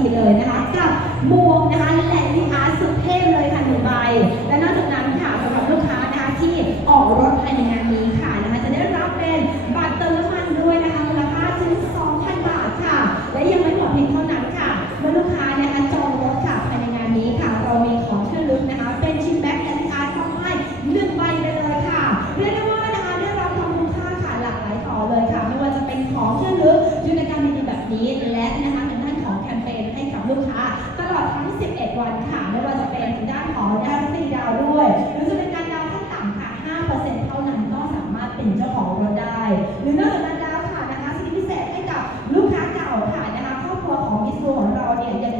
ทีเลยนะคะ กับมวงนะคะและลีอาร์สุดเท่เลยค่ะหนึ่งใบ ครัวของมิ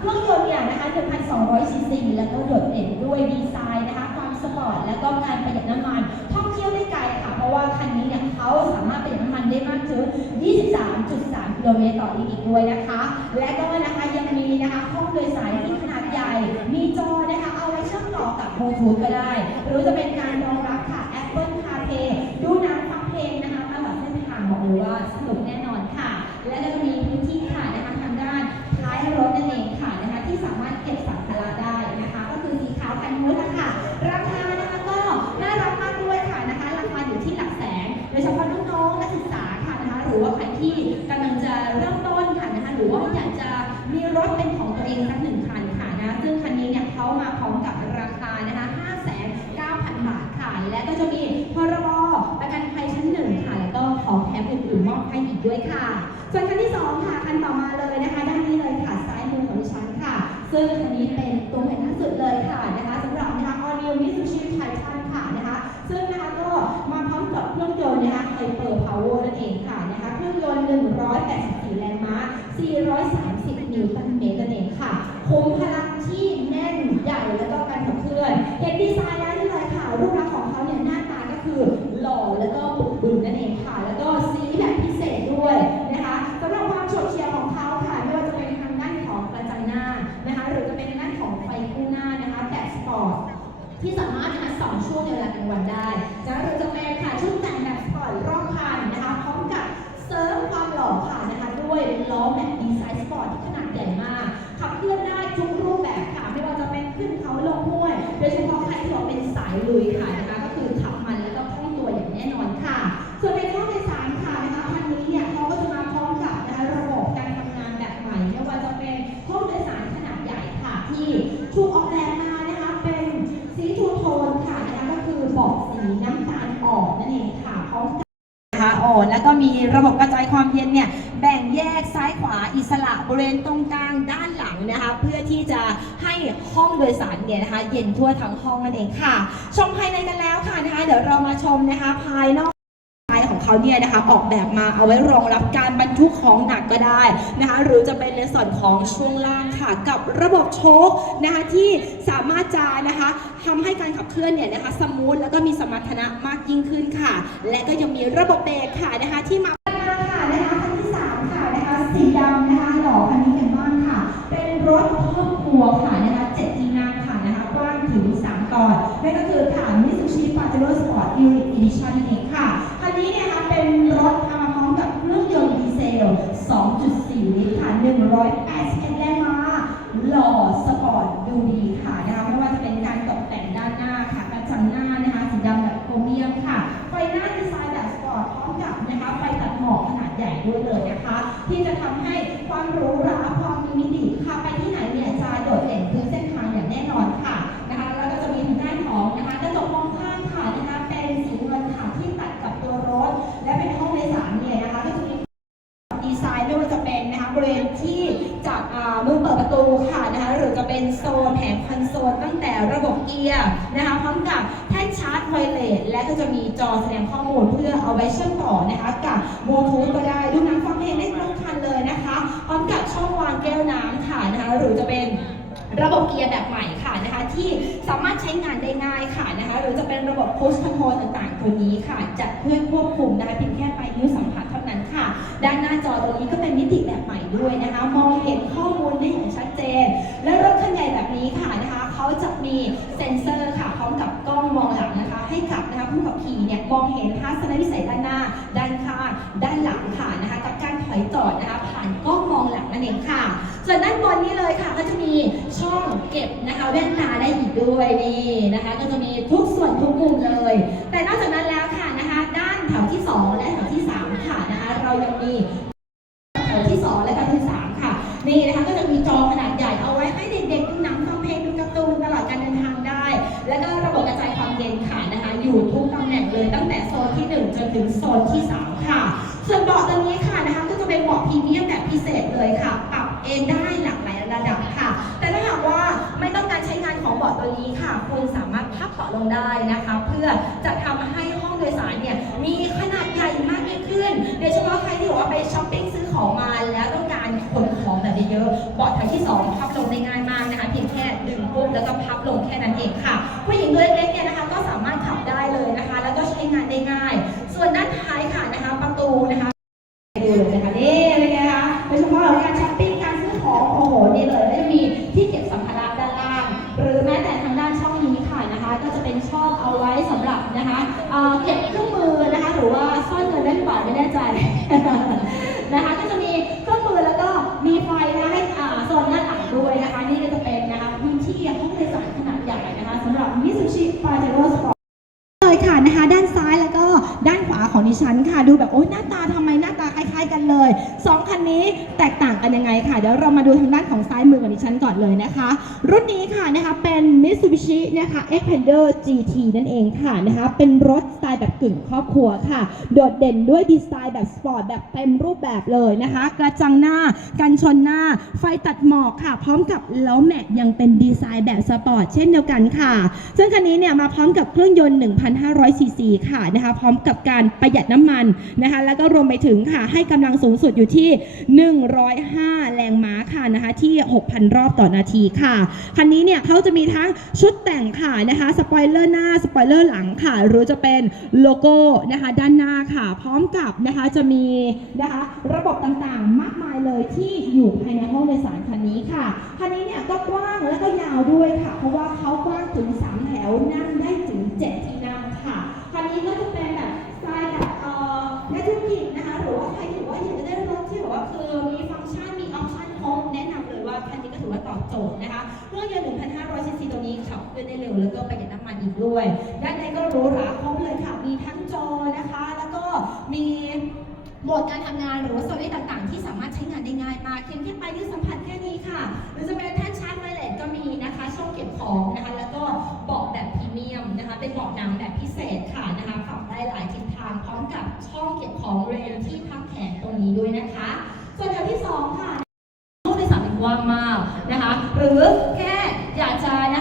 เครื่องยนต์เนี่ยนะคะ1,200ซีซีแล้วก็โดดเด่นด้วยดีไซน์นะคะ ความสปอร์ตแล้วก็การประหยัดน้ำมันท่องเที่ยวได้ไกลค่ะ เพราะว่าคันนี้เนี่ยเขาสามารถประหยัดน้ำมันได้มากถึง 23.3 กิโลเมตรต่อลิตรอีกด้วยนะคะ และก็นะคะยังมีนะคะห้องโดยสารที่ขนาดใหญ่ มีจอนะคะเอาไว้เชื่อมต่อกับบลูทูธก็ได้ หรือจะเป็น เขามาพร้อมกับราคานะคะ5,900 บาทค่ะ และก็จะมีพรบประกันภัยชั้นหนึ่งค่ะ แล้วก็ของแถมอื่นๆมอบให้อีกด้วยค่ะ ส่วนคันที่สองค่ะ คันต่อมาเลยนะคะด้านนี้เลยค่ะ ซ้ายมือของดิฉันค่ะ ซึ่งคันนี้เป็นตัวใหม่ล่าสุดเลยค่ะนะคะสำหรับนะคะ All New Mitsubishi Titan ค่ะนะคะ ซึ่งนะคะก็มาพร้อมกับเครื่องยนต์นะคะ Hyper Power นั่นเองค่ะนะคะ เครื่องยนต์ 184 แรงม้า 430 นิวตัน ที่สามารถนะคะสองช่วงในเวลากลางวันได้นะหรือจะเป็นค่ะชุดแต่งแบบสปอร์ตรอบคันนะคะพร้อมกับเสริมความหล่อค่ะนะคะด้วยล้อแม็กดีไซน์สปอร์ตที่ขนาดใหญ่มาก ขับเคลื่อนได้ทุกรูปแบบค่ะไม่ว่าจะเป็นขึ้นเขาลงห้วย โดยเฉพาะใครที่บอกเป็นสายลุยค่ะนะคะก็คือขับมันแล้วก็คล่องตัวอย่างแน่นอนค่ะ ส่วนในห้องโเวณตรงกลางด้านหลังนะคะ เพื่อที่จะให้ห้องโดยสารเนี่ยนะคะ เย็นทั่วทั้งห้องนั่นเองค่ะ ชมภายในกันแล้วค่ะนะคะ เดี๋ยวเรามาชมนะคะ ภายนอกภายของเขาเนี่ยนะคะออกแบบมาเอาไว้รองรับการบรรทุกของหนักก็ได้นะคะ หรือจะเป็นในส่วนของช่วงล่างค่ะกับระบบโชคนะคะที่สามารถจะนะคะทำให้การขับเคลื่อนเนี่ยนะคะสมูทแล้วก็มีสมรรถนะมากยิ่งขึ้นค่ะ และก็ยังมีระบบเบรกค่ะนะคะที่มาค่ะนะคะคันที่สามค่ะนะคะสีดำนะคะหล่อคันนี้กันบ้างค่ะ เป็นรถครอบครัวค่ะนะคะเจ็ดที่นั่งค่ะนะคะกว้างถึงสามตอนนั่นก็คือค่ะ Mitsubishi Pajero Sport ชั้นเองค่ะ คันนี้เนี่ยคะเป็นรถทำมาพร้อมกับเครื่องยนต์ดีเซล 2.4 ลิตรค่ะ 181แรงม้า หล่อสปอร์ตดูดีค่ะนะคะไม่ว่าจะเป็นการตกแต่งด้านหน้าค่ะกระจังหน้านะคะสีดำแบบโครเมียมค่ะ ไฟหน้าดีไซน์แบบสปอร์ตพร้อมกับนะคะไฟตัดหมอกขนาดใหญ่ด้วย ว่าจะเป็นนะคะบริเวณที่จับอ่าอ่ามือเปิดประตูค่ะนะคะหรือจะเป็นโซนแผงคอนโซลตั้งแต่ระบบเกียร์นะคะพร้อมกับแท่นชาร์จไวเลสและก็จะมีจอแสดงข้อมูลเพื่อเอาไว้เชื่อมต่อนะคะกับบลูทูธก็ได้ดูหนังฟังเพลงได้ครบครันเลยนะคะพร้อมกับช่องวางแก้วน้ำค่ะนะคะหรือจะเป็นระบบเกียร์แบบใหม่ค่ะนะคะที่สามารถใช้งานได้ง่ายค่ะนะคะหรือจะเป็นระบบ push control ต่างๆ ตัวนี้ค่ะจะเพื่อควบคุมนะคะเพียงแค่ปลายนิ้วสัมผัส ด้านหน้าจอตัวนี้ก็เป็นมิติแบบใหม่ด้วยนะคะ มองเห็นข้อมูลได้อย่างชัดเจน และรถคันใหญ่แบบนี้ค่ะนะคะเขาจะมีเซ็นเซอร์ค่ะพร้อมกับกล้องมองหลังนะคะ ให้กับนะคะผู้ขับขี่เนี่ยมองเห็นทัศนวิสัยด้านหน้า ด้านข้างด้านหลังค่ะนะคะ กับการถอยจอดนะคะ ผ่านกล้องมองหลังนั่นเองค่ะ ส่วนด้านบนนี้เลยค่ะก็จะมีช่องเก็บนะคะแว่นตาได้อีกด้วยนี่นะคะ ก็จะมีทุกส่วนทุกมุมเลย แต่นอกจากนั้นแล้วค่ะ อยู่ทุกตำแหน่งเลยตั้งแต่โซนที่ 1 จนถึงโซนที่ 3 ค่ะ ส่วนเบาะตัวนี้ค่ะนะคะก็จะเป็นเบาะพรีเมียมแบบพิเศษเลยค่ะ ปรับเอนได้หลากหลายระดับค่ะ แต่ถ้าหากว่าไม่ต้องการใช้งานของเบาะตัวนี้ค่ะ คุณสามารถพับเบาะลงได้นะคะ เพื่อจะทำให้ห้องโดยสารเนี่ยมีขนาดใหญ่มากยิ่งขึ้นโดยเฉพาะใครที่บอกว่าไปช้อปปิ้งซื้อของมาแล้วต้องการขนของแบบเยอะๆเบาะทางที่สองพับลงได้ง่ายมากนะคะเพียงแค่ดึงปุ๊บแล้วก็พับลงแค่นั้นเองค่ะผู้หญิงตัวเล็กเนี่ยนะคะก็สามารถขับ เลยนะคะ แล้วก็ใช้งานได้ง่าย ส่วนด้านท้ายค่ะนะคะ ประตูนะคะดูเลยนะคะนี่เป็นไงคะโดยเฉพาะการช้อปปิ้งการซื้อของโอ้โหนี่เลยได้มีที่เก็บสัมภาระด้านล่าง หรือแม้แต่ทางด้านช่องนี้ค่ะนะคะ ก็จะเป็นช่องเอาไว้สำหรับนะคะเอ่อเก็บเครื่อง ค่ะ ดูแบบโอ้ยหน้าตาทำไมหน้าตาคล้าย ๆ กันเลยสองคันนี้แตกต่างกันยังไงค่ะ เดี๋ยวเรามาดูทางด้านของซ้ายมือของดิฉันก่อนเลยนะคะ รุ่นนี้ค่ะนะคะเป็น Mitsubishi นะคะ Xpander GT นั่นเองค่ะนะคะเป็นรถ แบบกึ่งครอบครัวค่ะ โดดเด่นด้วยดีไซน์แบบสปอร์ตแบบเต็มรูปแบบเลยนะคะ กระจังหน้า กันชนหน้า ไฟตัดหมอกค่ะ พร้อมกับล้อแม็กยังเป็นดีไซน์แบบสปอร์ตเช่นเดียวกันค่ะ ซึ่งคันนี้เนี่ยมาพร้อมกับเครื่องยนต์ 1,500ซีซีค่ะนะคะพร้อมกับการประหยัดน้ำมันนะคะ แล้วก็รวมไปถึงค่ะให้กำลังสูงสุดอยู่ที่ 105 แรงม้าค่ะนะคะที่ 6,000 รอบต่อนาทีค่ะ คันนี้เนี่ยเขาจะมีทั้งชุดแต่งค่ะนะคะสปอยเลอร์หน้าสปอยเลอร์หลังค่ะ หรือจะเป็นโลโก้นะคะด้านหน้าค่ะ พร้อมกับนะคะจะมีนะคะระบบต่างๆ มากมายเลยที่อยู่ภายในห้องโดยสารคันนี้ค่ะ คันนี้เนี่ยก็กว้างและก็ยาวด้วยค่ะ เพราะว่าเขากว้างถึง 3 แถวนั่งได้ถึง 7 ที่นั่งค่ะ คันนี้ก็จะเป็นแบบสไตล์แบบเอ่อแนทูกินนะคะหรือว่าใครที่บอว่าอยากจะได้รถที่แบบว่าคือมีฟังก์ชันมีออปชั่นครบแนะนำเลยว่าคันนี้ก็ถือว่าตอบโจทย์นะคะเครื่องยนต์1,500ซีซีตัวนี้ ขับเคลื่อนได้เร็วแล้วก็ประหยัดน้ำมันอีกด้วย ด้านในก็หรูหราครบเลยค่ะ มีทั้งจอนะคะ แล้วก็มีโหมดการทำงานหรือว่าโซนต่างๆ ที่สามารถใช้งานได้ง่ายมากเพียงแค่ไปที่วสัมผัสแค่นี้ค่ะหรือจะเป็นแท่นชาร์จไวเลสก็มีนะคะ ช่องเก็บของนะคะ แล้วก็เบาะแบบพรีเมียมนะคะ เป็นเบาะหนังแบบพิเศษค่ะนะคะปรับได้หลายทิศทางพร้อมกับช่องเก็บของเรนที่พักแขนตรงนี้ด้วยนะคะ ส่วนแถวที่สองค่ะห้องโดยสารมันกว้างมากนะคะ หรือแค่อยากจะนะ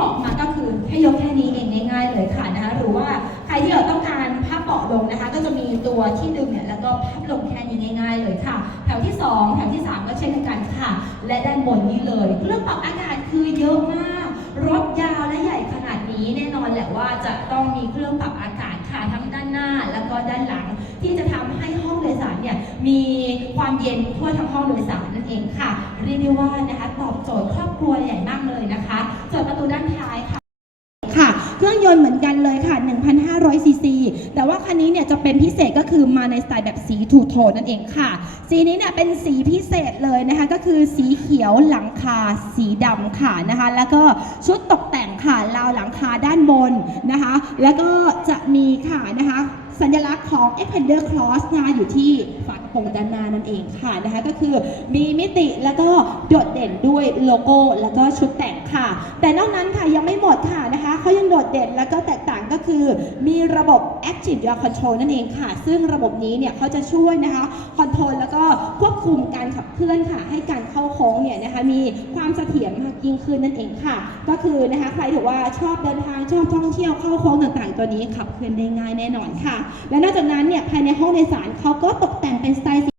บาะมาก็คือให้ยกแค่นี้เองง่ายๆเลยค่ะนะคะหรือว่าใครที่เราต้องการพับเบาะลงนะคะ ก็จะมีตัวที่ดึงเนี่ยแล้วก็พับลงแค่นี้ง่าย ๆ เลยค่ะ แถวที่สองแถวที่สามก็เช่นเดียวกันค่ะ และด้านบนนี้เลยเครื่องปรับอากาศคือเยอะมาก รถยาวและใหญ่ขนาดนี้แน่นอนแหละว่าจะต้องมีเครื่องปรับอากาศค่ะทั้งด้านหน้า แล้วก็ด้านหลังที่จะทำให้ห เนี่ยมีความเย็นทั่วทั้งห้องโดยสารนั่นเองค่ะ เรียกได้ว่านะคะตอบโจทย์ครอบครัวใหญ่มากเลยนะคะส่วนประตูด้านท้ายค่ะค่ะ เครื่องยนต์เหมือนกันเลยค่ะ 1,500ซีซีแต่ว่าคันนี้เนี่ยจะเป็นพิเศษก็คือมาในสไตล์แบบสีทูโทนนั่นเองค่ะ สีนี้เนี่ยเป็นสีพิเศษเลยนะคะ ก็คือสีเขียวหลังคา สีดำค่ะนะคะ แล้วก็ชุดตกแต่งค่ะราวหลังคาด้านบนนะคะ แล้วก็จะมีค่ะนะคะ สัญลักษณ์ของ Expander Cross นะคะอยู่ที่ฝา ตรงด้านหน้านั่นเองค่ะนะคะก็คือมีมิติแล้วก็โดดเด่นด้วยโลโก้แล้วก็ชุดแต่งค่ะ แต่นอกนั้นค่ะยังไม่หมดค่ะนะคะเขายังโดดเด่นแล้วก็แตกต่างก็คือ มีระบบ Active Yaw Control นั่นเองค่ะ ซึ่งระบบนี้เนี่ยเขาจะช่วยนะคะคอนโทรลแล้วก็ควบคุมการขับเคลื่อนค่ะ ให้การเข้าโค้งเนี่ยนะคะมีความเสถียรมากยิ่งขึ้นนั่นเองค่ะ ก็คือนะคะใครถือว่าชอบเดินทางชอบท่องเที่ยวเข้าโค้งต่างๆ ตัวนี้ขับเคลื่อนได้ง่ายแน่นอนค่ะ และนอกจากนั้นเนี่ยภายในห้องโดยสารเขาก็ตกแต่งเป็นสไตล์สีด้วย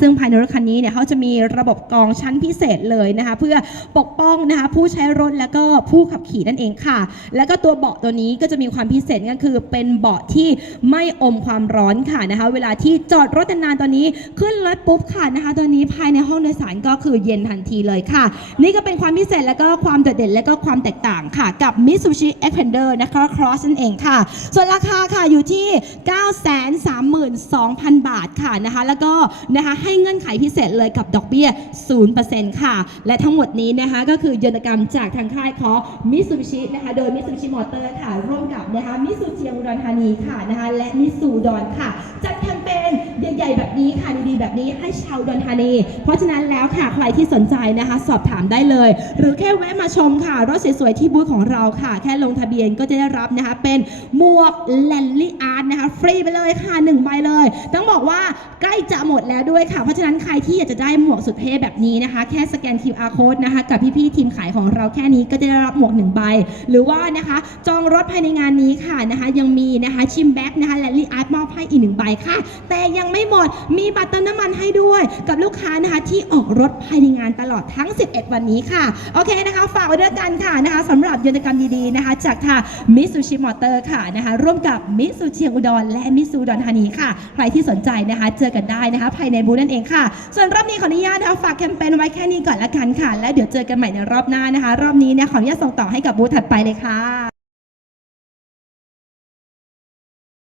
ซึ่งภายในรถคันนี้เนี่ยเขาจะมีระบบกรองชั้นพิเศษเลยนะคะเพื่อปกป้องนะคะผู้ใช้รถแล้วก็ผู้ขับขี่นั่นเองค่ะ แล้วก็ตัวเบาะตัวนี้ก็จะมีความพิเศษก็คือเป็นเบาะที่ไม่อมความร้อนค่ะนะคะ เวลาที่จอดรถนานๆตัวนี้ขึ้นรถปุ๊บค่ะนะคะตัวนี้ภายในห้องโดยสารก็คือเย็นทันทีเลยค่ะ นี่ก็เป็นความพิเศษแล้วก็ความโดดเด่นและก็ความแตกต่างค่ะ กับ Mitsubishi Xpander นะคะ Cross นั่นเองค่ะ ส่วนราคาค่ะอยู่ที่ 932,000 บาทค่ะนะคะ แล้วก็นะคะให้เงื่อนไขพิเศษเลยกับดอกเบี้ย 0%ค่ะ และทั้งหมดนี้นะคะก็คือยนตกรรมจากทางค่ายของมิสูบิชินะคะ โดยมิสูบิชิมอเตอร์ค่ะ ร่วมกับนะคะมิสูเชียงอุดรธานีค่ะนะคะ และมิสูดอนค่ะ จัดแคม ใหญ่ๆแบบนี้ค่ะดีๆแบบนี้ให้ชาวอุดรธานี เพราะฉะนั้นแล้วค่ะใครที่สนใจนะคะ สอบถามได้เลย หรือแค่แวะมาชมค่ะรถสวยๆที่บูธของเราค่ะ แค่ลงทะเบียนก็จะได้รับนะคะเป็นหมวกแลนลี่อาร์ตนะคะฟรีไปเลยค่ะหนึ่งใบเลย ต้องบอกว่าใกล้จะหมดแล้วด้วยค่ะ เพราะฉะนั้นใครที่อยากจะได้หมวกสุดเท่แบบนี้นะคะ แค่สแกน QR code นะคะกับพี่ๆทีมขายของเราแค่นี้ก็จะได้รับหมวกหนึ่งใบ หรือว่านะคะจองรถภายในงานนี้ค่ะนะคะ ยังมีนะคะชิมแบ็กนะคะแลนลี่อาร์ตมอบให้อีกหนึ่งใบค่ะ แต่ยังไม่หมด มีบัตรเติมน้ำมันให้ด้วย กับลูกค้านะคะที่ออกรถภายในงานตลอดทั้ง 11 วันนี้ค่ะ โอเคนะคะ ฝากไว้ด้วยกันค่ะนะคะสำหรับยนตกรรมดีๆนะคะ จากทางมิสูชิมอเตอร์ค่ะนะคะ ร่วมกับมิสูเชียงอุดรและมิสูดอนธานีค่ะ ใครที่สนใจนะคะ เจอกันได้นะคะ ภายในบูธนั่นเองค่ะ ส่วนรอบนี้ขออนุญาตนะคะฝากแคมเปญไว้แค่นี้ก่อนละกันค่ะ แล้วเดี๋ยวเจอกันใหม่ในรอบหน้านะคะ รอบนี้เนี่ยขออนุญาตส่งต่อให้กับบูธถัดไปเลยค่ะ